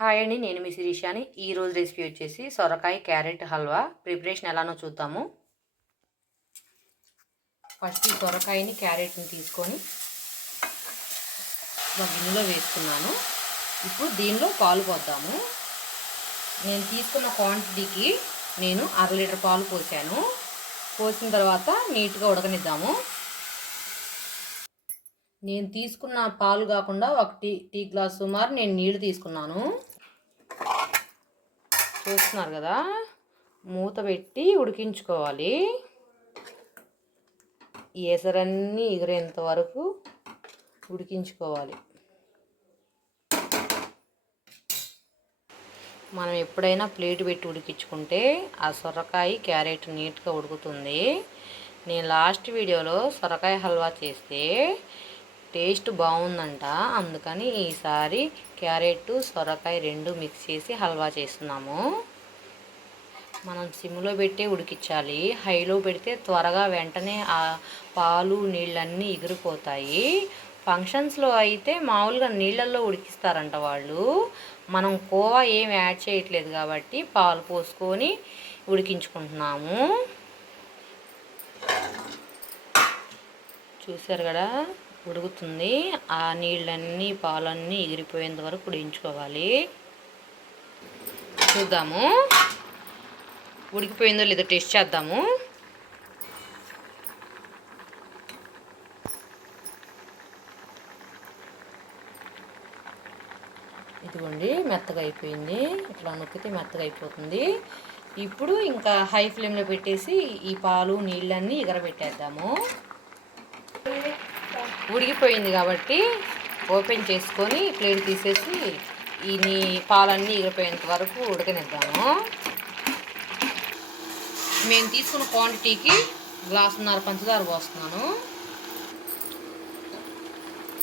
Hi అండి, నేను మీ శిరీషాని. ఈరోజు రెసిపీ వచ్చేసి సొరకాయ క్యారెట్ హల్వా. ప్రిపరేషన్ ఎలానో చూద్దాము. ఫస్ట్ ఈ సొరకాయని క్యారెట్ని తీసుకొని ఒక గిన్నెలో వేసుకున్నాను. ఇప్పుడు దీనిలో పాలు పోద్దాము. నేను తీసుకున్న క్వాంటిటీకి నేను 1/2 లీటర్ పాలు పోసాను. పోసిన తర్వాత నీట్గా ఉడకనిద్దాము. నేను తీసుకున్న పాలు కాకుండా ఒక టీ గ్లాస్ సుమారు నేను నీళ్లు తీసుకున్నాను. చూస్తున్నారు కదా, మూత పెట్టి ఉడికించుకోవాలి. ఎసరన్నీ ఎగిరేంత వరకు ఉడికించుకోవాలి. మనం ఎప్పుడైనా ప్లేట్ పెట్టి ఉడికించుకుంటే ఆ సొరకాయ క్యారెట్ నీట్గా ఉడుకుతుంది. నేను లాస్ట్ వీడియోలో సొరకాయ హల్వా చేస్తే టేస్ట్ బాగుందంట, అందుకని ఈసారి క్యారెట్ సొరకాయ రెండు మిక్స్ చేసి హల్వా చేస్తున్నాము. మనం సిమ్లో పెట్టే ఉడికించాలి. హైలో పెడితే త్వరగా వెంటనే ఆ పాలు నీళ్ళన్నీ ఎగిరిపోతాయి. ఫంక్షన్స్లో అయితే మామూలుగా నీళ్ళల్లో ఉడికిస్తారంట వాళ్ళు. మనం కోవా ఏం యాడ్ చేయట్లేదు కాబట్టి పాలు పోసుకొని ఉడికించుకుంటున్నాము. చూసారు కదా, ఉడుకుతుంది. ఆ నీళ్ళన్నీ పాలన్నీ ఎగిరిపోయేంత వరకు ఉడికించుకోవాలి. చూద్దాము ఉడికిపోయిందో లేదో టెస్ట్ చేద్దాము. ఇదిగోండి, మెత్తగా అయిపోయింది. ఇట్లా నొక్కితే మెత్తగా అయిపోతుంది. ఇప్పుడు ఇంకా హై ఫ్లేమ్లో పెట్టేసి ఈ పాలు నీళ్ళన్నీ ఎగరబెట్టేద్దాము. ఉడికిపోయింది కాబట్టి ఓపెన్ చేసుకొని ప్లేట్ తీసేసి ఈ పాలన్నీ ఎగిరిపోయేంత వరకు ఉడకనిద్దాము. మేము తీసుకున్న క్వాంటిటీకి 1.5 గ్లాసున్నర పంచదార పోస్తున్నాను.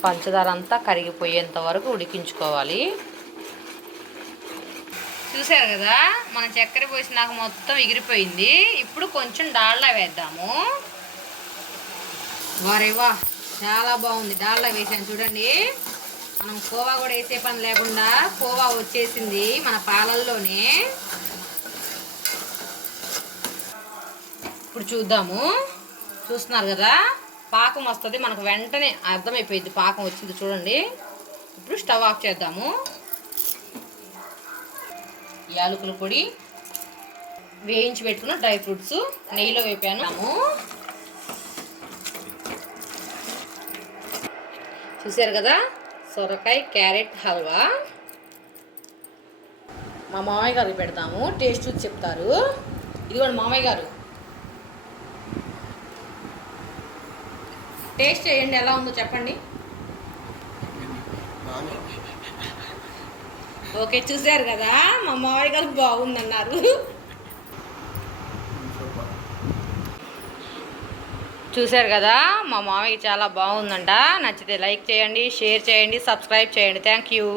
పంచదార అంతా కరిగిపోయేంత వరకు ఉడికించుకోవాలి. చూసారు కదా, మనం చక్కెర పోసినాక మొత్తం ఎగిరిపోయింది. ఇప్పుడు కొంచెం డాల్డా వేద్దాము. వారేవా, చాలా బాగుంది. డాల్డా వేసాను చూడండి. మనం కోవా కూడా వేసే పని లేకుండా కోవా వచ్చేసింది మన పాలల్లోనే. ఇప్పుడు చూద్దాము. చూస్తున్నారు కదా, పాకం వస్తుంది మనకు, వెంటనే అర్థమైపోయింది పాకం వచ్చింది చూడండి. ఇప్పుడు స్టవ్ ఆఫ్ చేద్దాము. యాలకుల పొడి, వేయించి పెట్టుకున్న డ్రై ఫ్రూట్స్ నెయ్యిలో వేపాను. చూసారు కదా, సొరకాయ క్యారెట్ హల్వా. మా మామయ్య గారికి పెడతాము, టేస్ట్ చూసి చెప్తారు. ఇదిగోండి మామయ్య గారు, టేస్ట్ చేయండి, ఎలా ఉందో చెప్పండి. ఓకే, చూసారు కదా, మా మామయ్య గారు బాగుందన్నారు. చూసారు కదా, మా మామయ్య చాలా బాగుందంట. నచ్చితే లైక్ చేయండి, షేర్ చేయండి, సబ్స్క్రైబ్ చేయండి. Thank you.